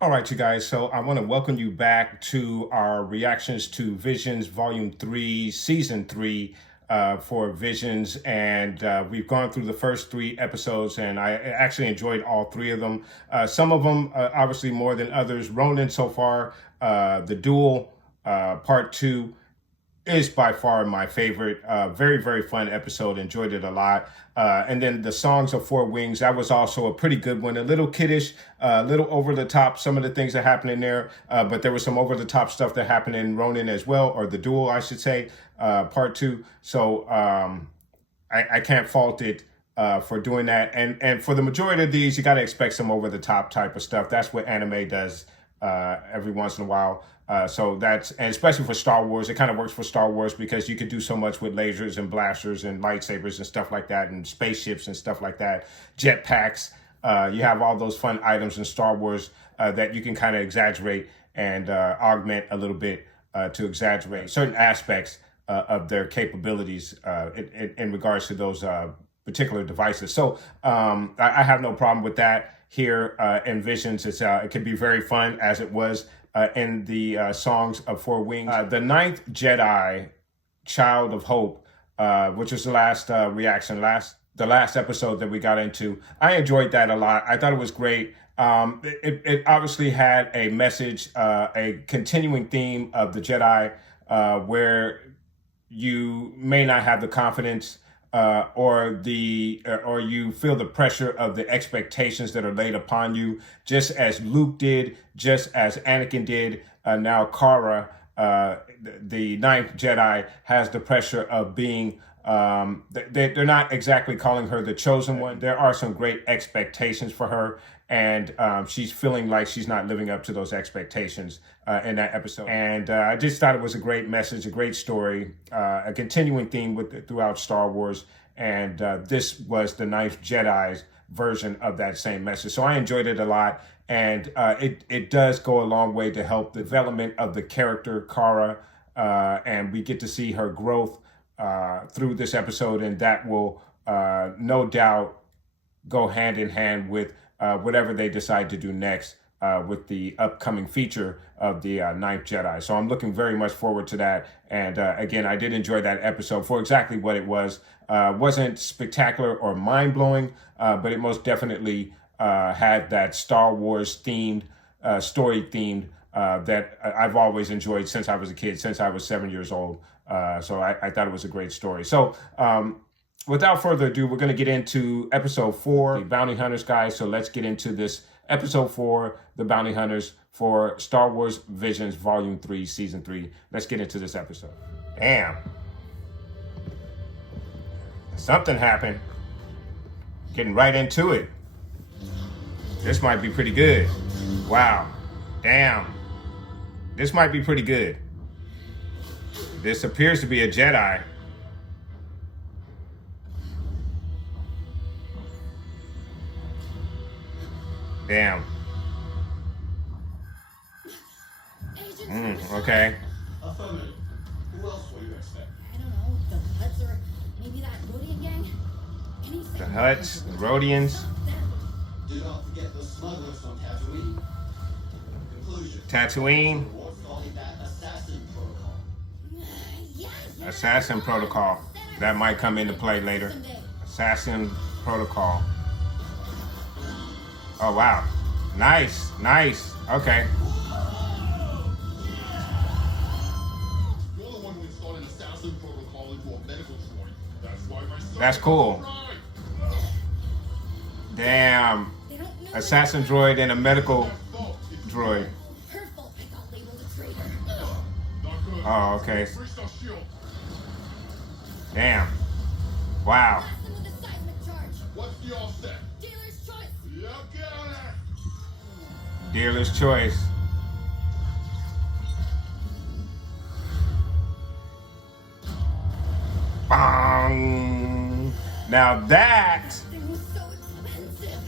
All right, you guys. So I want to welcome you back to our reactions to Visions Volume 3, Season 3 for Visions. And we've gone through the first 3 episodes, and I actually enjoyed all 3 of them. Some of them, obviously, more than others. Ronin so far, The Duel, Part 2, is by far my favorite. Very, very fun episode. Enjoyed it a lot. And then the Songs of Four Wings, that was also a pretty good one. A little kiddish, a little over the top, some of the things that happen in there. But there was some over the top stuff that happened in Ronin as well, or The Duel, I should say, Part 2. So I can't fault it for doing that. And for the majority of these, you got to expect some over the top type of stuff. That's what anime does every once in a while. So that's, and especially for Star Wars, it kind of works for Star Wars because you could do so much with lasers and blasters and lightsabers and stuff like that, and spaceships and stuff like that, jetpacks. You have all those fun items in Star Wars that you can kind of exaggerate and augment a little bit to exaggerate certain aspects of their capabilities in regards to those particular devices. So I have no problem with that here in Visions. It can be very fun, as it was in the Songs of Four Wings. The Ninth Jedi, Child of Hope, which was the last reaction, the last episode that we got into. I enjoyed that a lot. I thought it was great. It obviously had a message, a continuing theme of the Jedi, where you may not have the confidence or you feel the pressure of the expectations that are laid upon you, just as Luke did, just as Anakin did. Now Cara, the Ninth Jedi, has the pressure of being. They're not exactly calling her the chosen one. There are some great expectations for her, and she's feeling like she's not living up to those expectations in that episode. And I just thought it was a great message, a great story, a continuing theme throughout Star Wars. And this was the Ninth Jedi's version of that same message. So I enjoyed it a lot. And it does go a long way to help the development of the character Cara. And we get to see her growth through this episode. And that will no doubt go hand in hand with whatever they decide to do next with the upcoming feature of the Ninth Jedi. So I'm looking very much forward to that. And again, I did enjoy that episode for exactly what it was. Wasn't spectacular or mind-blowing, but it most definitely had that Star Wars themed, story themed that I've always enjoyed since I was a kid, since I was 7 years old. So I thought it was a great story. So without further ado, we're going to get into episode 4, the Bounty Hunters, guys. So let's get into this episode 4, the Bounty Hunters, for Star Wars Visions Volume 3, Season 3. Let's get into this episode. Damn. Something happened. Getting right into it. This might be pretty good. Wow. Damn. This might be pretty good. This appears to be a Jedi. Damn. Okay. Affirmative. Who else will you expect? I don't know, the Huts or maybe that Rodian gang? The Huts, the Rodians. Do not forget the smugglers from Tatooine. Conclusion. Tatooine. The Lord's calling that assassin protocol. Assassin Protocol. That might come into play later. Assassin Protocol. Oh, wow. Nice. Nice. Okay. You're the one who installed an assassin protocol into a medical droid. That's why my son. That's cool. Damn. Assassin droid and a medical droid. Her fault I got labeled a traitor. Not good. Oh, okay. Breached our shield. Damn. Wow. Blast them with a seismic charge. What's the offset? Dealer's choice. You got it. Dealer's choice. Bong. Now that Thing was so expensive.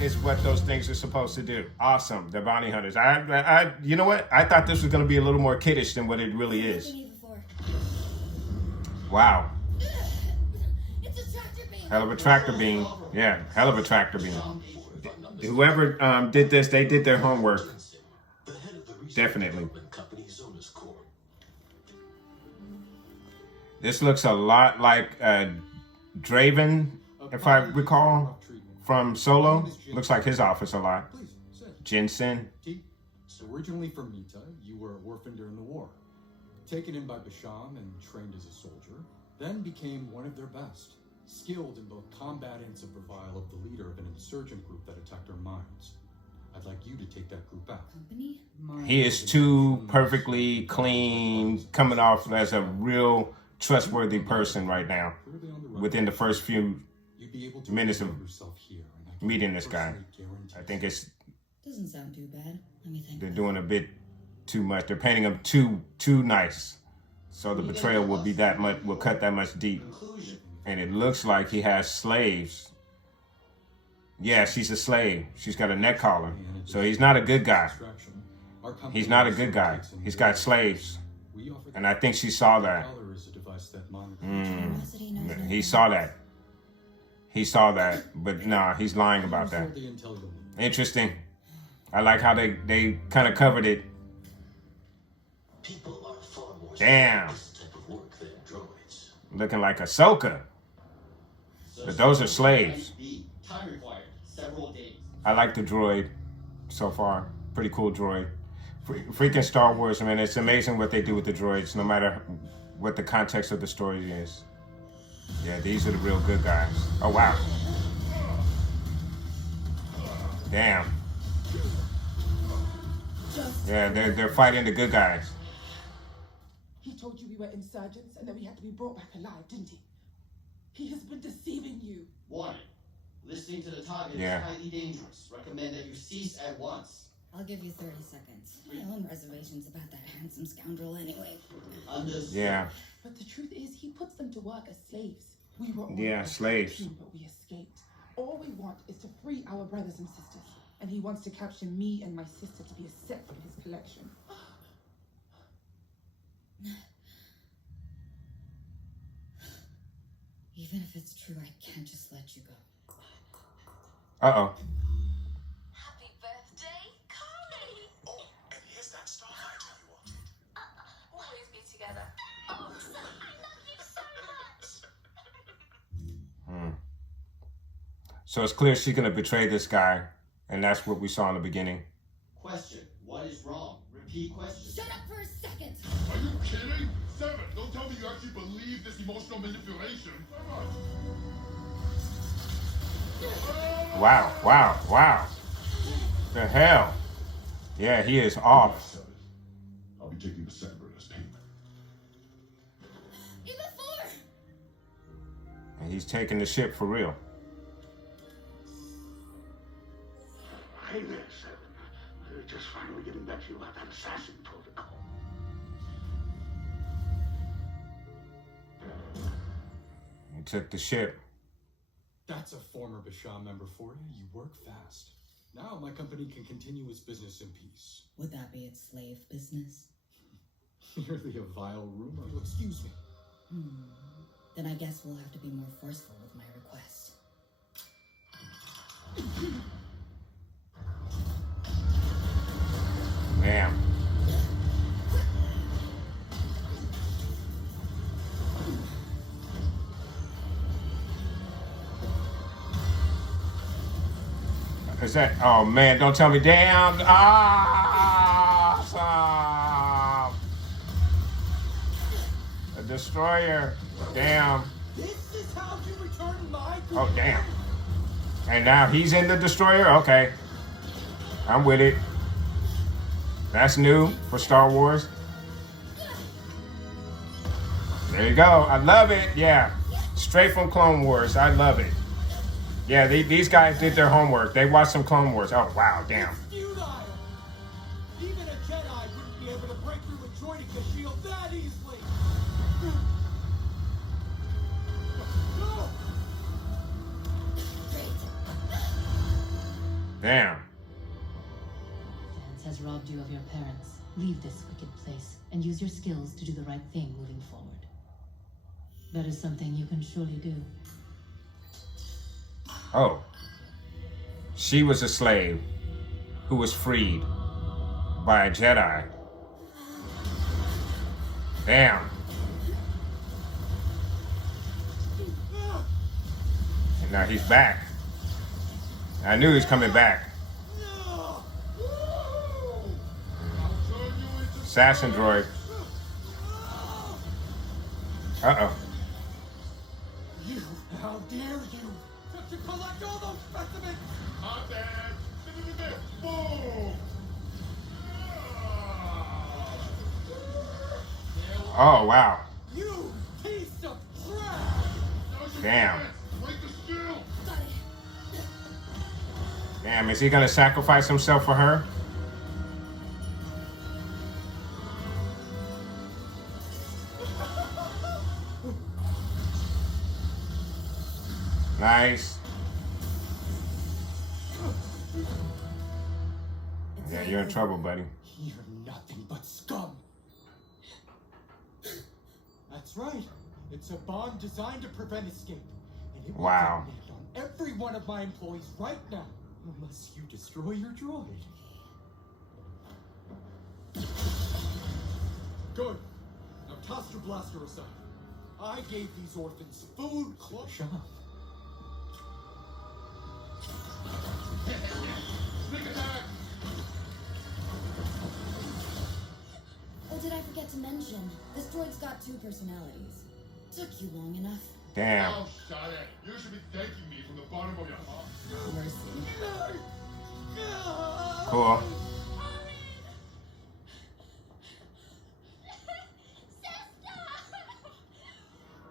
is what those things are supposed to do. Awesome. They're bounty hunters. You know what? I thought this was going to be a little more kiddish than what it really is. Never seen it before. Wow. It's a tractor beam. Hell of a tractor beam. Yeah, hell of a tractor beam. Whoever did this, they did their homework. The head of the research Definitely. development company Zonus Corp. This looks a lot like Draven, if I recall, from Solo. Looks like his office a lot. Please, sit. Jensen. So originally from Mita, you were orphaned during the war. Taken in by Basham and trained as a soldier, then became one of their best. Skilled in both combat and survival of the leader of an insurgent group that attacked our mines. I'd like you to take that group out. Company? He is too perfectly clean, coming off as a real trustworthy person right now. Clearly on the right Within the first few you'd be able to minutes of reveal yourself here, and I can meeting this guy, personally guarantee I think it's Doesn't sound too bad. Let me think. they're doing a bit too much. They're painting him too nice, so the betrayal will be that much. Will cut that much deep. Conclusion. And it looks like he has slaves. Yeah, she's a slave. She's got a neck collar. So he's not a good guy. distraction. Our company He's not a also good guy. takes in He's got your slaves. We offer And I think she saw that. Collar is a device that monitors Curiosity knows no He bounds. saw that. He saw that. But nah, he's lying about that. all the intel you'll need. Interesting. I like how they kind of covered it. People are far more Damn. skilled at this type of work than droids. Looking like Ahsoka. But those are slaves. B. Time required. Several days. I like the droid so far. Pretty cool droid. Freaking Star Wars, man. It's amazing what they do with the droids, no matter what the context of the story is. Yeah, these are the real good guys. Oh, wow. Damn. Yeah, they're fighting the good guys. He told you we were insurgents and that we had to be brought back alive, didn't he? He has been deceiving you. Warning. Listening to the target Yeah. is highly dangerous. Recommend that you cease at once. I'll give you 30 seconds. My own reservations about that handsome scoundrel anyway. Understood. Yeah. But the truth is, he puts them to work as slaves. We were all Yeah, slaves. but we escaped. All we want is to free our brothers and sisters. And he wants to capture me and my sister to be a set from his collection. Even if it's true, I can't just let you go. Uh-oh. Happy birthday, Carly! Oh, and here's that starfighter you wanted. Always be together. Oh, son, I love you so much! So it's clear she's going to betray this guy. And that's what we saw in the beginning. Question. What is wrong? Repeat question. Shut up for a second! Are you kidding? Seven, don't tell me you actually believe this emotional manipulation. Come on. Wow. The hell? Yeah, he is off. Seven. I'll be taking the separate as payment. Even 4! And he's taking the ship for real. Hey there, Seven. Just finally getting back to you about that assassin protocol. He took the ship. That's a former Basham member for you. You work fast. Now my company can continue its business in peace. Would that be its slave business? Merely a vile rumor. Excuse me. Then I guess we'll have to be more forceful with my request. Damn. Is that? Oh man! Don't tell me. Damn! Awesome! A destroyer. Damn. This is how you return my Oh damn! And now he's in the destroyer. Okay, I'm with it. That's new for Star Wars. There you go. I love it. Yeah, straight from Clone Wars. I love it. Yeah, these guys did their homework. They watched some Clone Wars. Oh, wow, damn. futile. Even a Jedi wouldn't be able to break through a Droideka shield that easily. Damn. Vance has robbed you of your parents. Leave this wicked place and use your skills to do the right thing moving forward. That is something you can surely do. Oh. She was a slave who was freed by a Jedi. Damn. And now he's back. I knew he was coming back. Assassin droid. Uh-oh. You, how dare you? To collect all those specimens! Hot dad! Boom! Oh, wow. You piece of trash! Damn. Break the skill! Damn, is he gonna sacrifice himself for her? Nice. Yeah, you're in trouble, buddy. You're nothing but scum. That's right. It's a bomb designed to prevent escape. And it will Wow. detonate on every one of my employees right now. Unless you destroy your droid. Good. Now toss your blaster aside. I gave these orphans food, clothes. Shut up. Sneak attack! Oh, did I forget to mention? This droid's got 2 personalities. Took you long enough. Damn. Oh, shut it. You should be thanking me from the bottom of your heart. Mercy. Cool.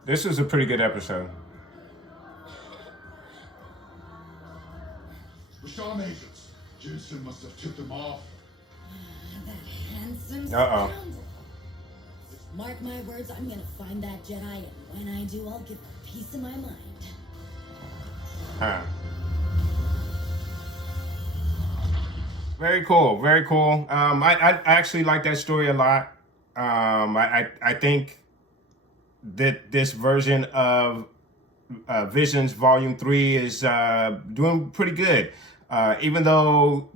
This was a pretty good episode. Rasham agents. Jensen must have tipped him off. That handsome Uh-oh. scoundrel. Mark my words, I'm gonna find that Jedi, and when I do, I'll give her a piece of my mind. Huh. Very cool. Very cool. I actually like that story a lot. I think that this version of Visions Volume 3 is doing pretty good. Even though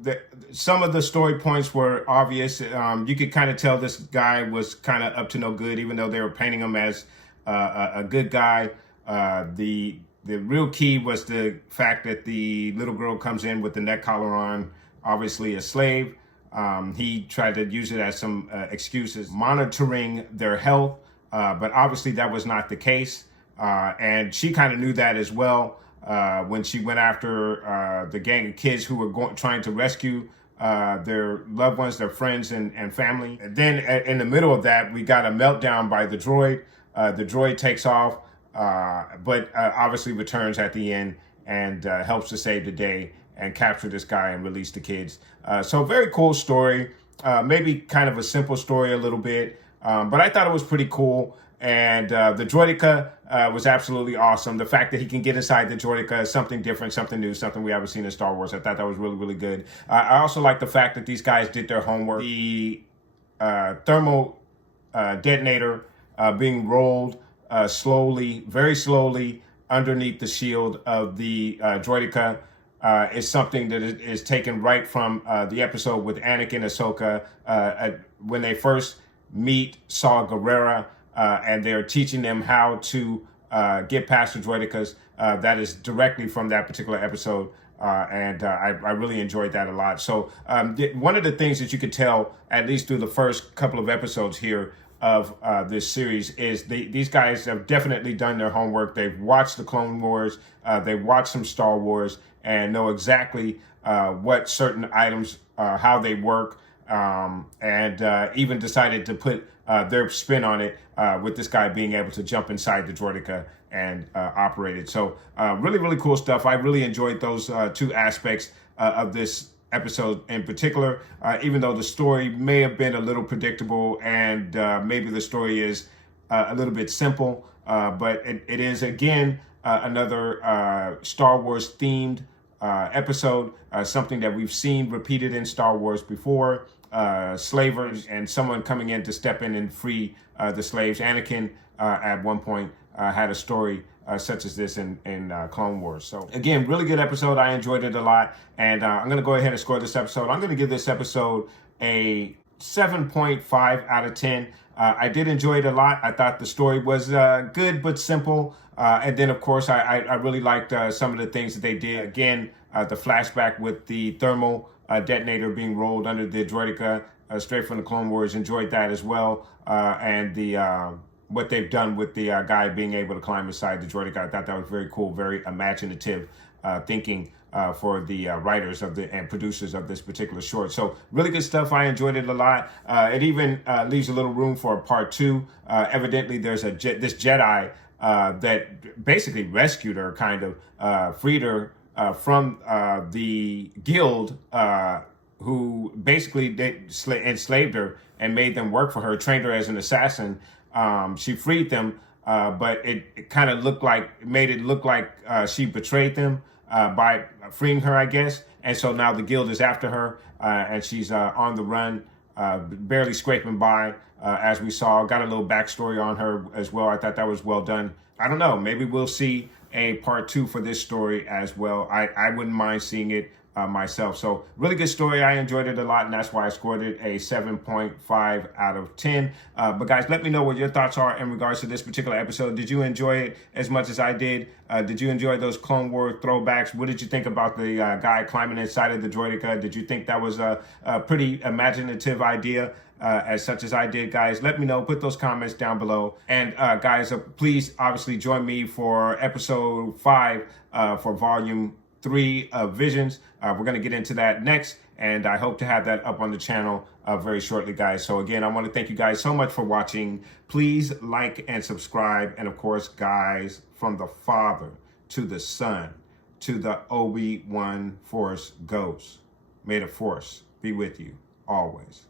some of the story points were obvious, you could kind of tell this guy was kind of up to no good, even though they were painting him as a good guy. The real key was the fact that the little girl comes in with the neck collar on, obviously a slave. He tried to use it as some excuses, monitoring their health, but obviously that was not the case. And she kind of knew that as well when she went after the gang of kids who were trying to rescue their loved ones, their friends and family. And then in the middle of that, we got a meltdown by the droid. The droid takes off, but obviously returns at the end and helps to save the day and capture this guy and release the kids. So very cool story. Maybe kind of a simple story a little bit, but I thought it was pretty cool. And the droideka was absolutely awesome. The fact that he can get inside the droideka is something different, something new, something we haven't seen in Star Wars. I thought that was really, really good. I also like the fact that these guys did their homework. The thermal detonator being rolled slowly, very slowly underneath the shield of the droideka is something that is taken right from the episode with Anakin and Ahsoka when they first meet Saw Gerrera. And they're teaching them how to get past the droidekas. That is directly from that particular episode. And I really enjoyed that a lot. So one of the things that you could tell, at least through the first couple of episodes here of this series, is these guys have definitely done their homework. They've watched the Clone Wars. They've watched some Star Wars and know exactly what certain items, how they work, and even decided to put their spin on it with this guy being able to jump inside the droideka and operate it. So really, really cool stuff. I really enjoyed those 2 aspects of this episode in particular, even though the story may have been a little predictable and maybe the story is a little bit simple, but it is, again, another Star Wars themed episode, something that we've seen repeated in Star Wars before. Slavers and someone coming in to step in and free the slaves. Anakin at one point had a story such as this in Clone Wars. So again, really good episode. I enjoyed it a lot. And I'm going to go ahead and score this episode. I'm going to give this episode a 7.5 out of 10. I did enjoy it a lot. I thought the story was good but simple. And then, of course, I really liked some of the things that they did. Again, the flashback with the thermal detonator being rolled under the droideka straight from the Clone Wars. Enjoyed that as well. And the what they've done with the guy being able to climb inside the droideka. I thought that was very cool, very imaginative thinking for the writers of and producers of this particular short. So really good stuff. I enjoyed it a lot. It even leaves a little room for a part 2. Evidently, there's this Jedi that basically rescued her, kind of freed her from the guild, who basically enslaved her and made them work for her, trained her as an assassin. She freed them, but it kind of made it look like she betrayed them by freeing her, I guess. And so now the guild is after her, and she's on the run, barely scraping by, as we saw. Got a little backstory on her as well. I thought that was well done. I don't know. Maybe we'll see a part 2 for this story as well. I wouldn't mind seeing it myself. So really good story. I enjoyed it a lot, and that's why I scored it a 7.5 out of 10. But guys, let me know what your thoughts are in regards to this particular episode. Did you enjoy it as much as I did? Did you enjoy those Clone Wars throwbacks? What did you think about the guy climbing inside of the droideka? Did you think that was a pretty imaginative idea? As such as I did, guys, let me know. Put those comments down below. And guys, please obviously join me for episode 5 for volume 3 of Visions. We're going to get into that next, and I hope to have that up on the channel very shortly, guys. So again, I want to thank you guys so much for watching. Please like and subscribe. And of course, guys, from the Father to the Son to the Obi-Wan Force Ghost, may the Force be with you always.